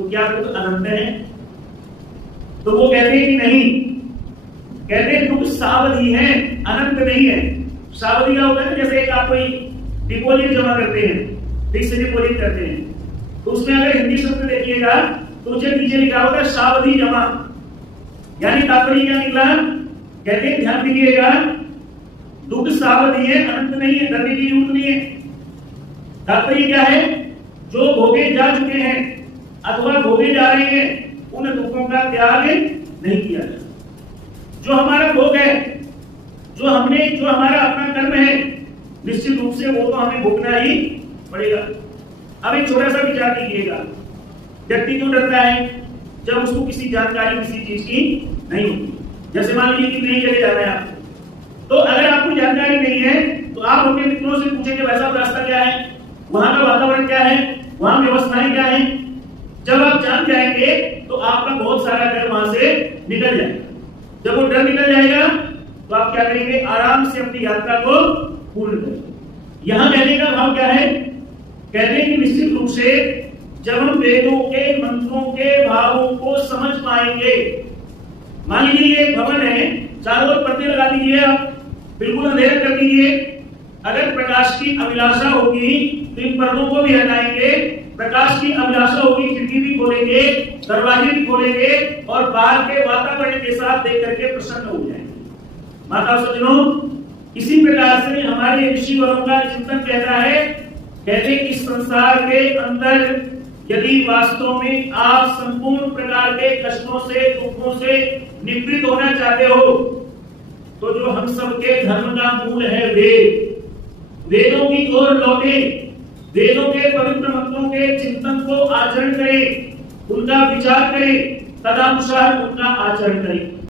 तो क्या दुख अनंत है? तो वो कहते हैं कि नहीं, कहते हैं दुख सावधि है, अनंत नहीं है। सावधि का होता है जैसे एक आप कोई डिपॉजिट जमा करते हैं, फिक्स डिपॉजिट करते हैं, तो उसमें अगर हिंदी शब्द देखिएगा तो उसे नीचे लिखा होगा सावधि जमा, यानी तात्पर्य क्या निकला? कहते हैं ध्यान दीजिएगा, दुख सावधि है, अनंत नहीं है, डरने की जरूरत नहीं है। तात्पर्य क्या है? जो भोगे जा चुके हैं अथवा भोगे जा रहे हैं उन दुखों का त्याग नहीं किया जाता। जो हमारा भोग है, जो हमारा अपना कर्म है, निश्चित रूप से वो तो हमें भोगना ही पड़ेगा। अब एक छोटा सा विचार कीजिएगा, व्यक्ति क्यों डरता है? जब उसको किसी जानकारी किसी चीज की नहीं होती। जैसे मान लीजिए कि नई जगह जाना है आपको, तो अगर आपको जानकारी नहीं है तो आप अपने मित्रों से पूछेंगे वैसा रास्ता क्या है, वहां का वातावरण क्या है, वहां व्यवस्थाएं क्या है। जब आप जान जाएंगे तो आपका बहुत सारा डर वहां से निकल जाएगा। जब वो डर निकल जाएगा तो आप क्या करेंगे? आराम से अपनी यात्रा को पूर्ण करेंगे। यहां कहने का भाव क्या है? कहते हैं कि निश्चित रूप से जब हम वेदों के मंत्रों के भावों को समझ पाएंगे, मान लीजिए एक भवन है, चारों ओर पर्दे लगा दीजिए, आप बिल्कुल अंधेरा कर दीजिए। अगर प्रकाश की अभिलाषा होगी तो इन पर्दों को भी हटाएंगे, प्रकाश की अभिलाषा होगी, खिड़की भी खोलेंगे, दरवाजे भी खोलेंगे और बाहर के वातावरण के साथ देख करके प्रसन्न हो जाएंगे। माता सज्जनों, इसी प्रकार से हमारे ऋषिवरों का चिंतन कहता है, कहते इस संसार के अंदर यदि वास्तव में आप संपूर्ण प्रकार के कष्टों से, दुखों से निवृत्त होना चाहते हो तो जो हम सबके धर्म का मूल है वेद, वेदों की ओर लौटे, वेदों के पवित्र मंत्रों के चिंतन को आचरण करें, उनका विचार करें, तदनुसार उनका आचरण करें।